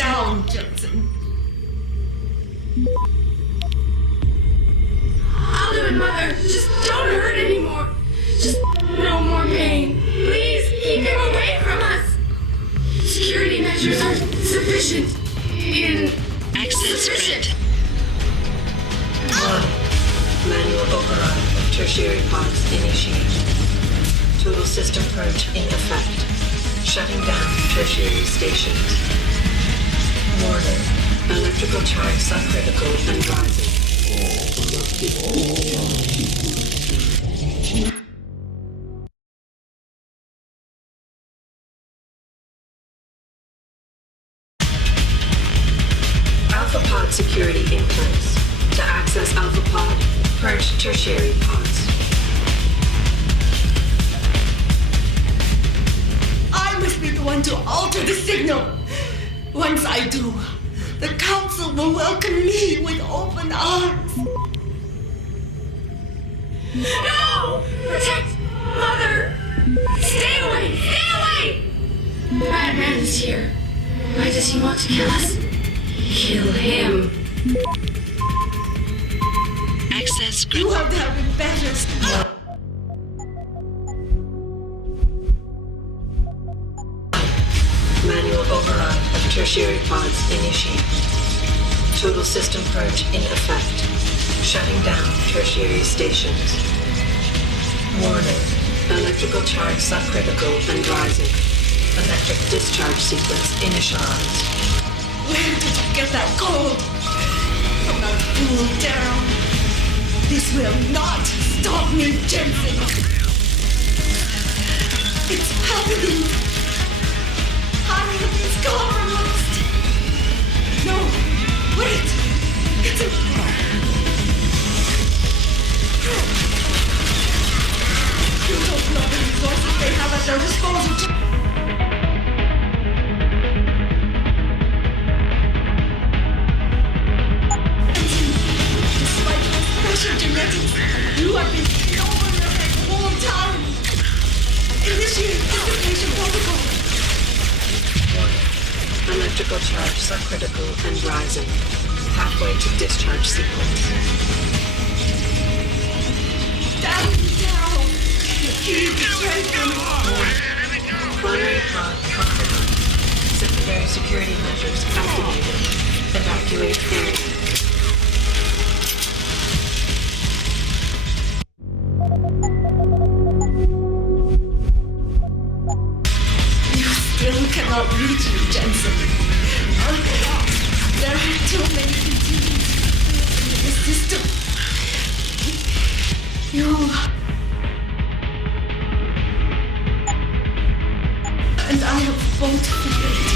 down, Jensen. I'll do it, Mother. Just don't hurt anymore. Just no more pain. Please keep him away from us. Security measures are sufficient. Access granted. Manual override of tertiary pods initiated. Total system purge in effect. Shutting down tertiary stations. Warning. Electrical charge subcritical and rising. Alpha pod security in place. To access Alpha pod, purge tertiary pods. I must be the one to alter the signal. Once I do, the Council will welcome me with open arms. No! Protect Mother! Stay away! Stay away! Bad man is here. Why does he want to kill us? Kill him. Access You granted. have to have been better. Manual override of tertiary pods initiated. Total system purge in effect. Shutting down tertiary stations. Warning. Electrical charge subcritical and rising. Electric discharge sequence initialized. Where did you get that gold? From that fool Daryl. This will not stop me, Jensen. It's happening. Harriet is compromised. No, wait. It's a... You don't know the resources they have at their disposal. Despite your special genetics, you have been over your head the whole time. Initiate dissipation protocol. Electrical charge subcritical and rising. Halfway to discharge sequence. Down, down. You keep strengthening. Primary pod compromised. Secondary security measures activated. Evacuate area. You still cannot reach me, Jensen. There are too many contingencies in the system. You... And I have both figured.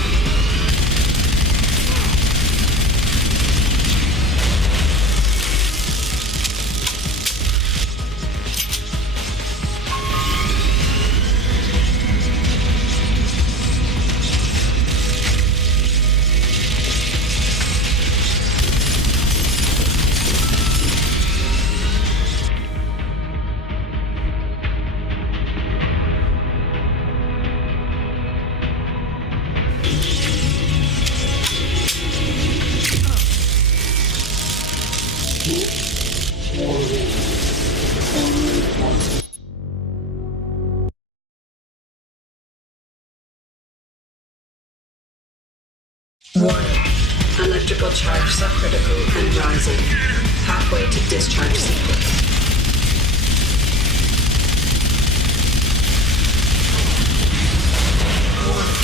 Warning. Electrical charge subcritical and rising. Halfway to discharge sequence. Warning.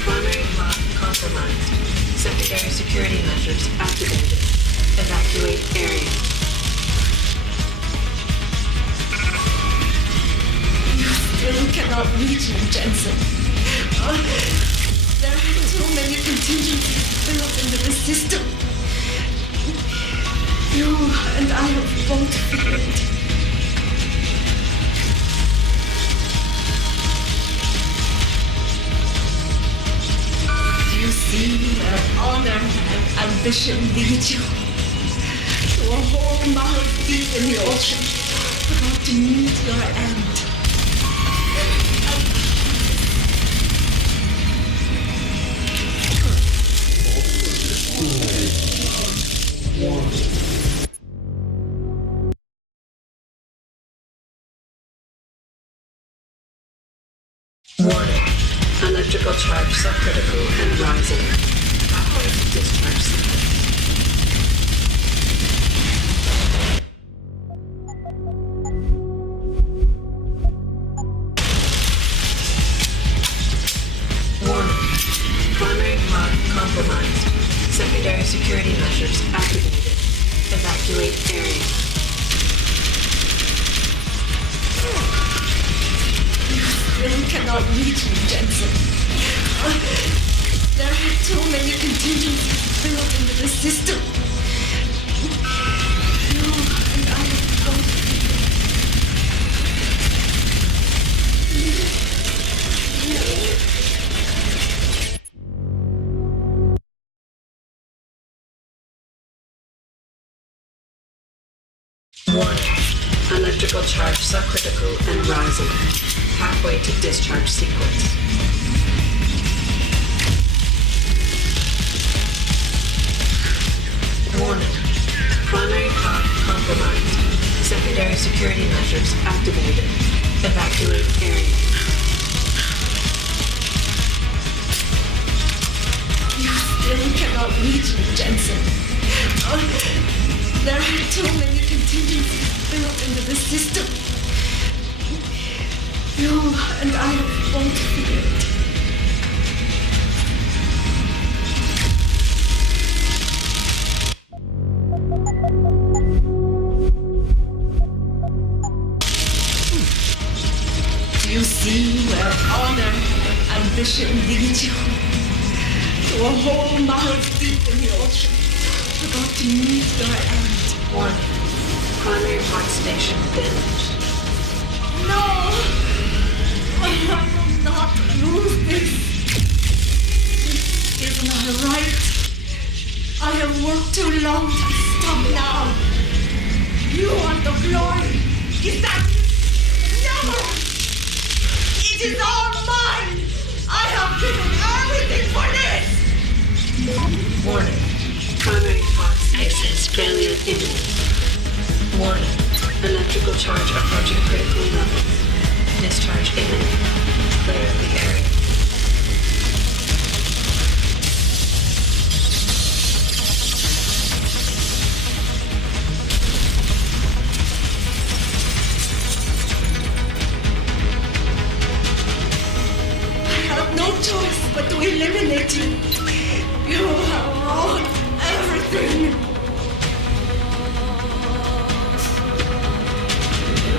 Primary pod compromised. Secondary security measures activated. Evacuate area. You still cannot reach me, Jensen. There are too many contingencies built into the system. You and I have both figured. You see where honor and ambition lead you. To a whole mile deep in the ocean, about to meet your end. Electrical charge subcritical and rising. Halfway to discharge sequence. Warning. Primary pod compromised. Secondary security measures activated. Evacuate area. You cannot reach me, Jensen. There are too many contingencies built into the system. You and I have both. Warning. Electrical charge subcritical and rising. Halfway to discharge sequence. Warning. Primary pod compromised. Secondary security measures activated. Evacuate area. You still cannot reach me, Jensen. There are too many contingencies built into the system. You and I have both failed. Do you see where honor and ambition lead you? To a hole miles deep in the ocean, about to meet your end. Warning. Primary pod station finished. No! I will not lose this. This is my right. I have worked too long to stop now. You want the glory. Is that... No! It is all mine! I have given everything for this! Warning. Primary pod station Access failure granted. imminent. Warning. Electrical charge approaching critical levels. Discharge imminent. Clear the area. I have no choice but to eliminate you. You have ruined everything.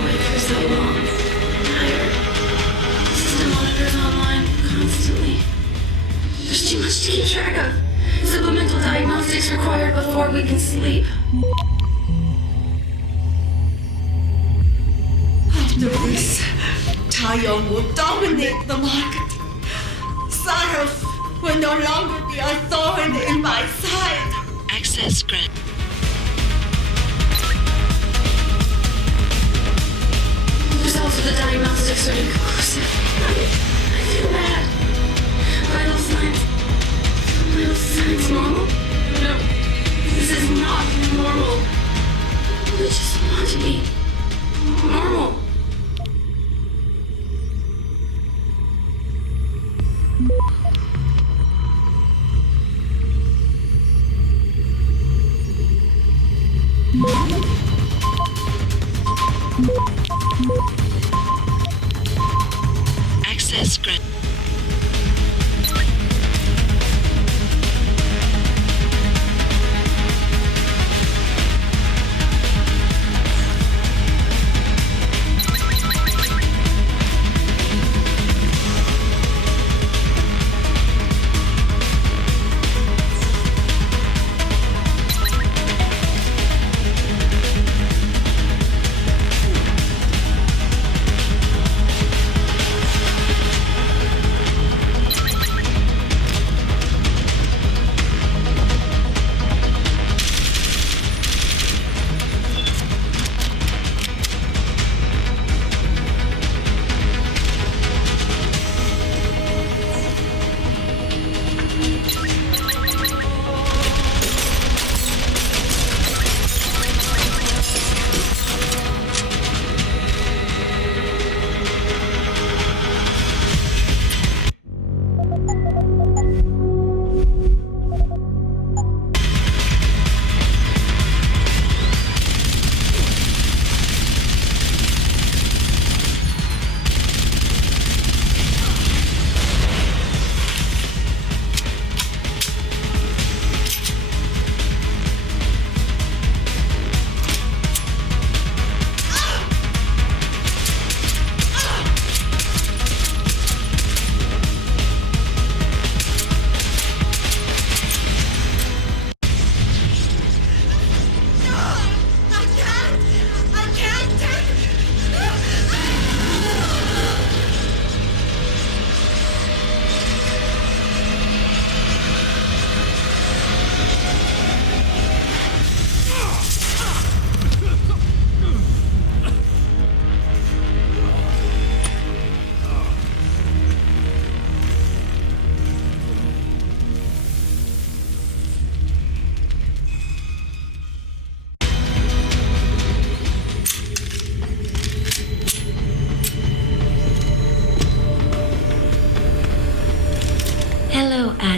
Wait for so long. Tired. System monitors online constantly. There's too much to keep track of. Supplemental diagnostics required before we can sleep. After this, Taeyong will dominate the market. Sarif will no longer be a thorn in my side. Access granted. Results of the diagnostics are inconclusive. I feel bad. Vital signs. Vital signs normal? No. This is not normal. I just want to be normal. Access granted.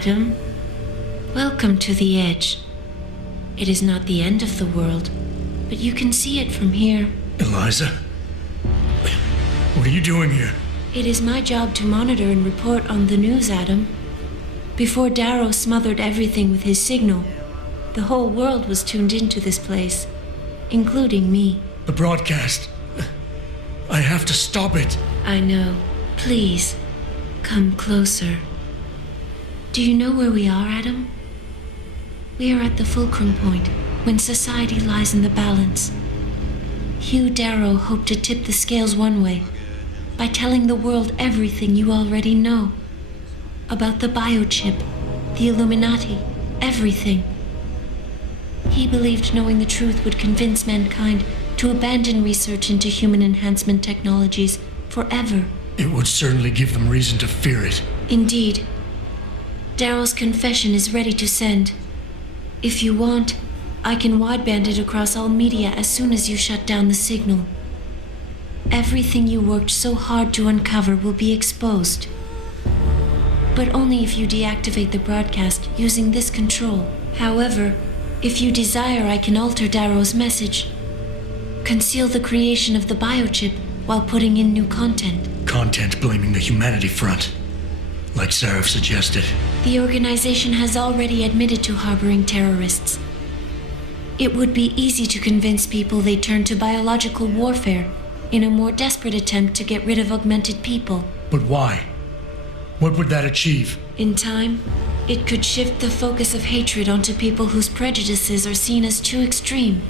Adam. Welcome to the edge. It is not the end of the world, but you can see it from here. Eliza? What are you doing here? It is my job to monitor and report on the news, Adam. Before Darrow smothered everything with his signal, the whole world was tuned into this place, including me. The broadcast. I have to stop it. I know. Please, come closer. Do you know where we are, Adam? We are at the fulcrum point, when society lies in the balance. Hugh Darrow hoped to tip the scales one way, by telling the world everything you already know. About the biochip, the Illuminati, everything. He believed knowing the truth would convince mankind to abandon research into human enhancement technologies forever. It would certainly give them reason to fear it. Indeed. Darrow's confession is ready to send. If you want, I can wideband it across all media as soon as you shut down the signal. Everything you worked so hard to uncover will be exposed. But only if you deactivate the broadcast using this control. However, if you desire, I can alter Darrow's message. Conceal the creation of the biochip while putting in new content. Content blaming the humanity front, like Sarif suggested. The organization has already admitted to harboring terrorists. It would be easy to convince people they turn to biological warfare in a more desperate attempt to get rid of augmented people. But why? What would that achieve? In time, it could shift the focus of hatred onto people whose prejudices are seen as too extreme,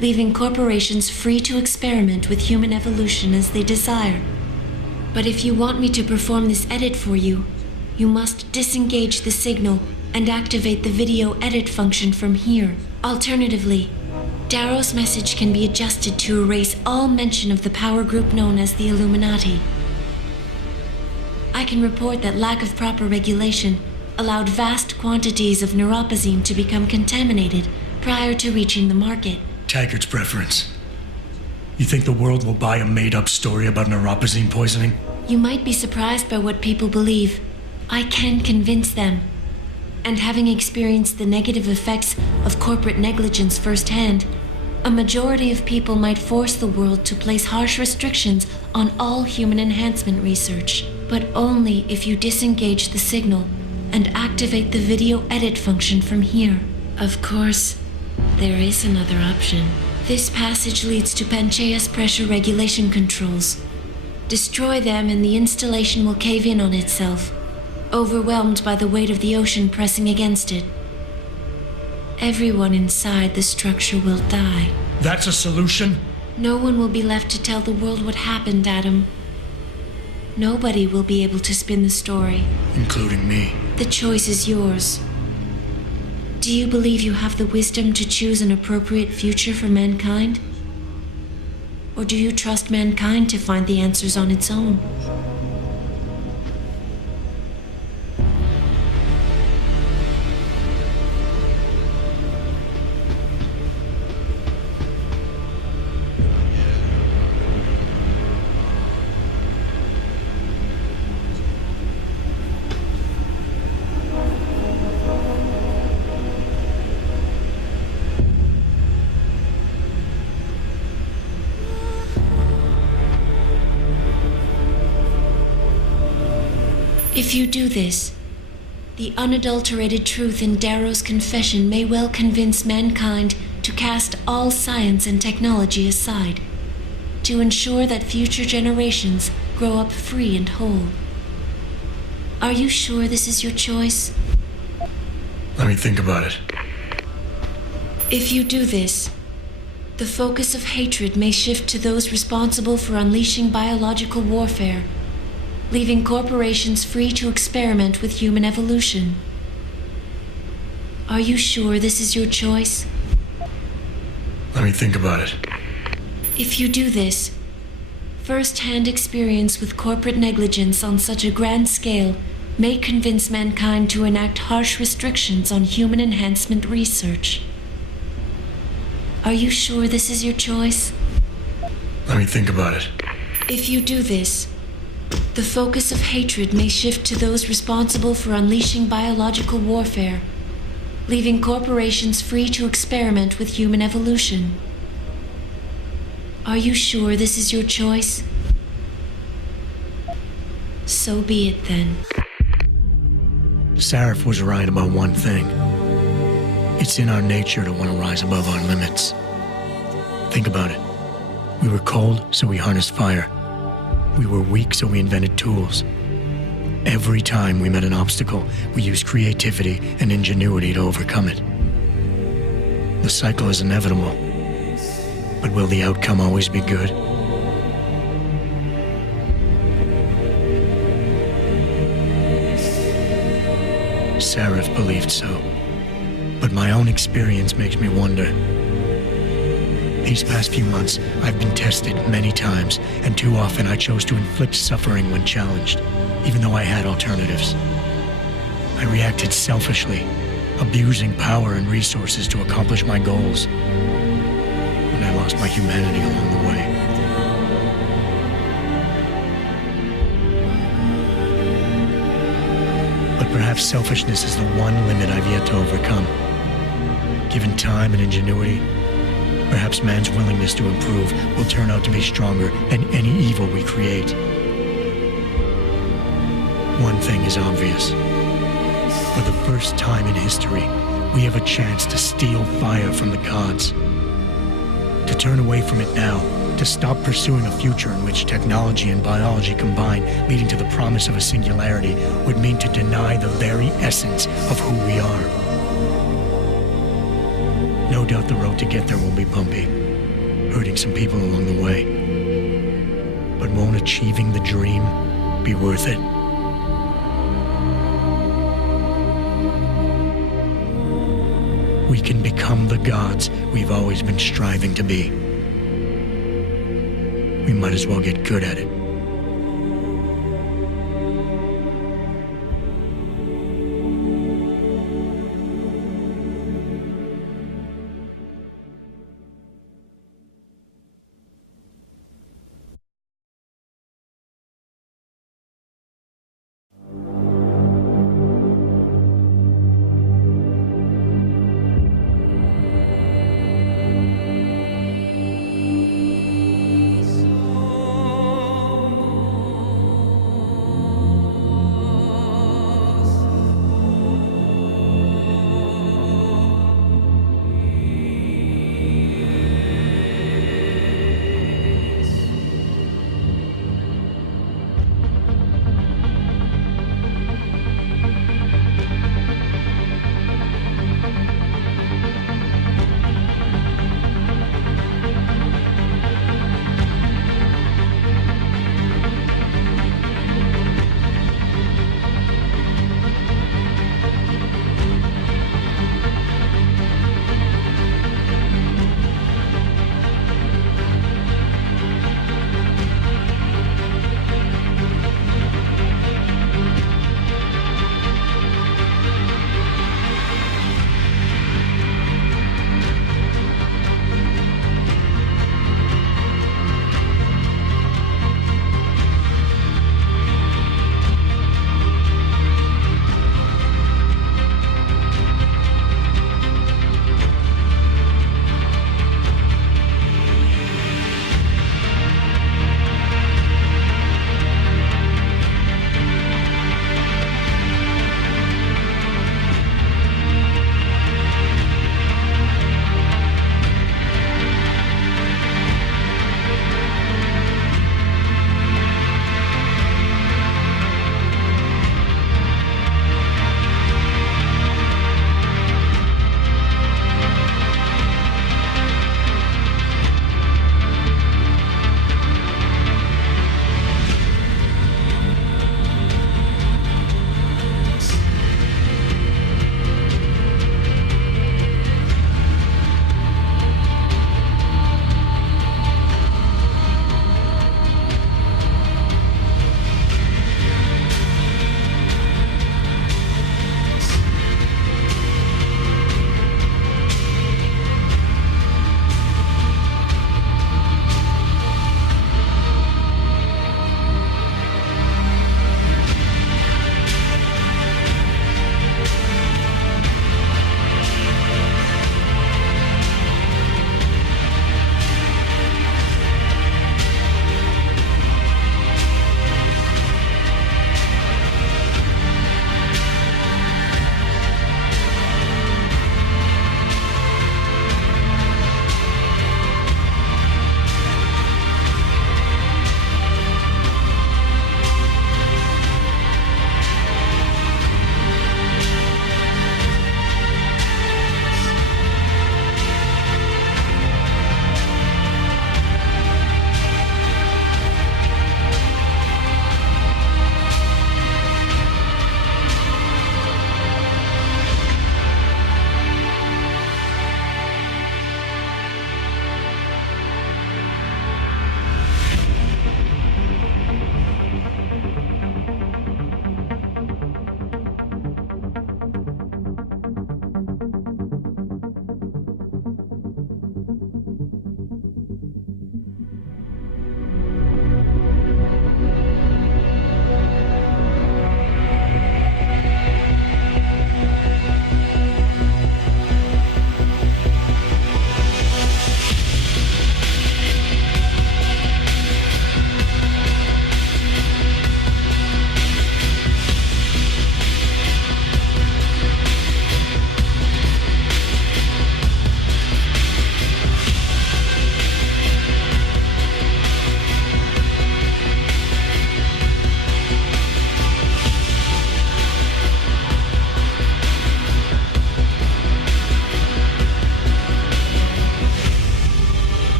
leaving corporations free to experiment with human evolution as they desire. But if you want me to perform this edit for you, you must disengage the signal and activate the video edit function from here. Alternatively, Darrow's message can be adjusted to erase all mention of the power group known as the Illuminati. I can report that lack of proper regulation allowed vast quantities of neuropozyne to become contaminated prior to reaching the market. Taggart's preference. You think the world will buy a made-up story about neuropozyne poisoning? You might be surprised by what people believe. I can convince them. And having experienced the negative effects of corporate negligence firsthand, a majority of people might force the world to place harsh restrictions on all human enhancement research. But only if you disengage the signal and activate the video edit function from here. Of course, there is another option. This passage leads to Panchaea's pressure regulation controls. Destroy them and the installation will cave in on itself, overwhelmed by the weight of the ocean pressing against it. Everyone inside the structure will die. That's a solution? No one will be left to tell the world what happened, Adam. Nobody will be able to spin the story. Including me. The choice is yours. Do you believe you have the wisdom to choose an appropriate future for mankind? Or do you trust mankind to find the answers on its own? If you do this, the unadulterated truth in Darrow's confession may well convince mankind to cast all science and technology aside, to ensure that future generations grow up free and whole. Are you sure this is your choice? Let me think about it. If you do this, the focus of hatred may shift to those responsible for unleashing biological warfare, leaving corporations free to experiment with human evolution. Are you sure this is your choice? Let me think about it. If you do this, first-hand experience with corporate negligence on such a grand scale may convince mankind to enact harsh restrictions on human enhancement research. Are you sure this is your choice? Let me think about it. If you do this, The focus of hatred may shift to those responsible for unleashing biological warfare, leaving corporations free to experiment with human evolution. Are you sure this is your choice? So be it then. Sarif was right about one thing. It's in our nature to want to rise above our limits. Think about it. We were cold, so we harnessed fire. We were weak, so we invented tools. Every time we met an obstacle, we used creativity and ingenuity to overcome it. The cycle is inevitable. But will the outcome always be good? Sarif believed so. But my own experience makes me wonder. These past few months, I've been tested many times, and too often I chose to inflict suffering when challenged, even though I had alternatives. I reacted selfishly, abusing power and resources to accomplish my goals. And I lost my humanity along the way. But perhaps selfishness is the one limit I've yet to overcome. Given time and ingenuity, perhaps man's willingness to improve will turn out to be stronger than any evil we create. One thing is obvious. For the first time in history, we have a chance to steal fire from the gods. To turn away from it now, to stop pursuing a future in which technology and biology combine, leading to the promise of a singularity, would mean to deny the very essence of who we are. No doubt the road to get there will be bumpy, hurting some people along the way. But won't achieving the dream be worth it? We can become the gods we've always been striving to be. We might as well get good at it.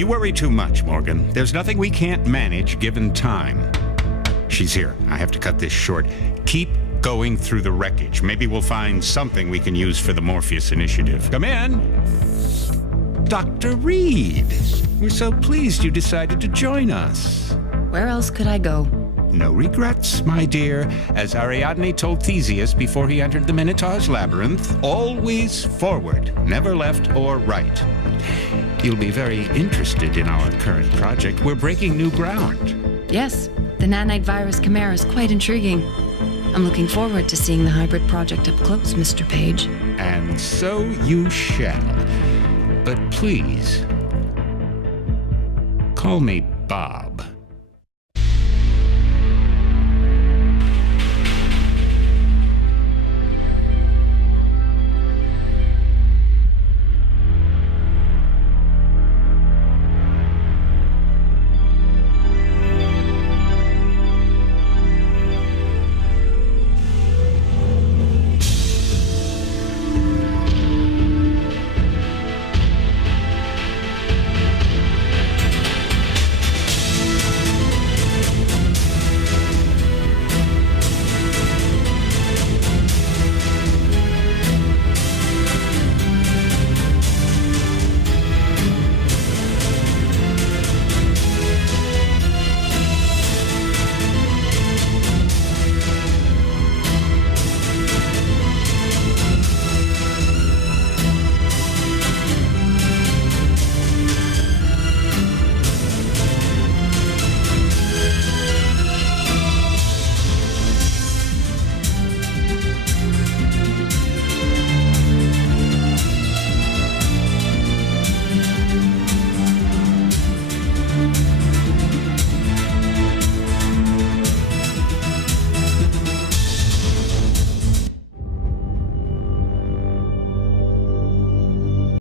You worry too much, Morgan. There's nothing we can't manage given time. She's here. I have to cut this short. Keep going through the wreckage. Maybe we'll find something we can use for the Morpheus initiative. Come in. Dr. Reed. We're so pleased you decided to join us. Where else could I go? No regrets, my dear. As Ariadne told Theseus before he entered the Minotaur's labyrinth, always forward, never left or right. You'll be very interested in our current project. We're breaking new ground. Yes, the nanite virus chimera is quite intriguing. I'm looking forward to seeing the hybrid project up close, Mr. Page. And so you shall. But please, call me Bob.